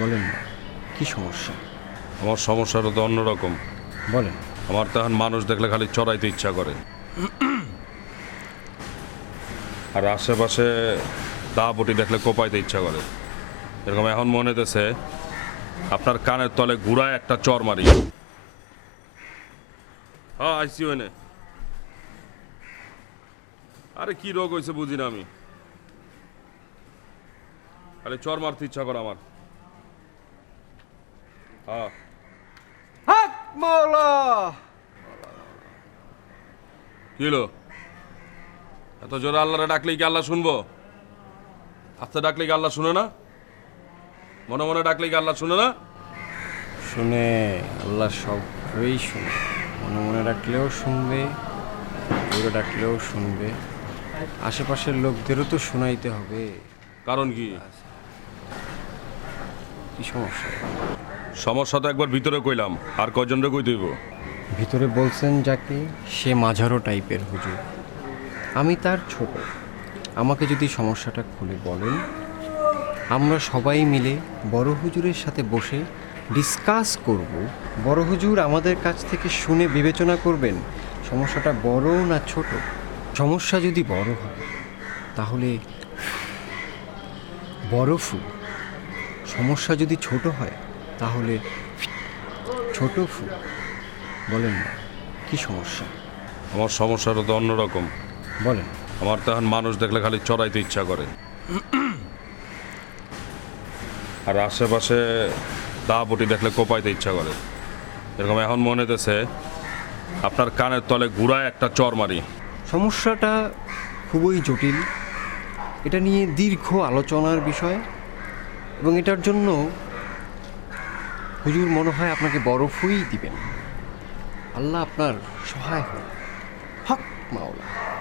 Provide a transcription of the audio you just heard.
বলেন কি সমস্যা? আমার সমস্যাটা তো অন্যরকম। বলেন। আমার তো এখন মানুষ দেখলে খালি চড়াইতে ইচ্ছা করে। আর আশেপাশে দা বটি দেখলে কোপাইতে ইচ্ছা করে। এরকম এখন মনে হতেছে আপনার কানের তলে ঘুরায় একটা চর মারি। হ্যাঁ আইসি ওনে আরে কি রোগ হয়েছে বুঝি না আমি। আরে চর মারতে ইচ্ছা করে আমার। হ্যাঁ হাক মাওলা কি হলো? এত জোরে আল্লাহরে ডাকলেই কি আল্লাহ শুনব? আস্তে ডাকলে কি আল্লাহ শুনে না? মনে মনে ডাকলে কি আল্লাহ শুনে না? শুনে আল্লাহ সবই শুনে। মনে মনে ডাকলেও শুনবে জোরে ডাকলেও শুনবে। আশেপাশের লোকদেরও তো শোনাইতে হবে। কারণ কি? কি সমস্যা? সমস্যা তো একবার ভিতরে কইলাম, আর কয়জনরে কই ভিতরে বলছেন যাকে সে মাঝারো টাইপের হুজুর। আমি তার ছোট। আমাকে যদি সমস্যাটা খুলে বলেন, আমরা সবাই মিলে বড় হুজুরের সাথে বসে ডিসকাস করব, বড় হুজুর আমাদের কাছ থেকে শুনে বিবেচনা করবেন, সমস্যাটা বড় না ছোট? সমস্যা যদি বড় হয়, তাহলে বড় ফু সমস্যা যদি ছোট হয় তাহলে ছোট ফু বলেন না কি সমস্যা? আমার সমস্যাটা তো অন্যরকম। বলেন। আমার তো এখন মানুষ দেখলে খালি চড়াইতে ইচ্ছা করে। আর আশেপাশে দা বটি দেখলে কোপাইতে ইচ্ছা করে। এরকম এখন মনে হতেছে আপনার কানের তলে ঘুরায় একটা চর মারি। সমস্যাটা খুবই জটিল। এটা নিয়ে দীর্ঘ আলোচনার বিষয় এবং এটার জন্য হুজুর মনে হয় আপনাকে বরফই দিবেন। আল্লাহ আপনার সহায় হোক। হক মাওলা।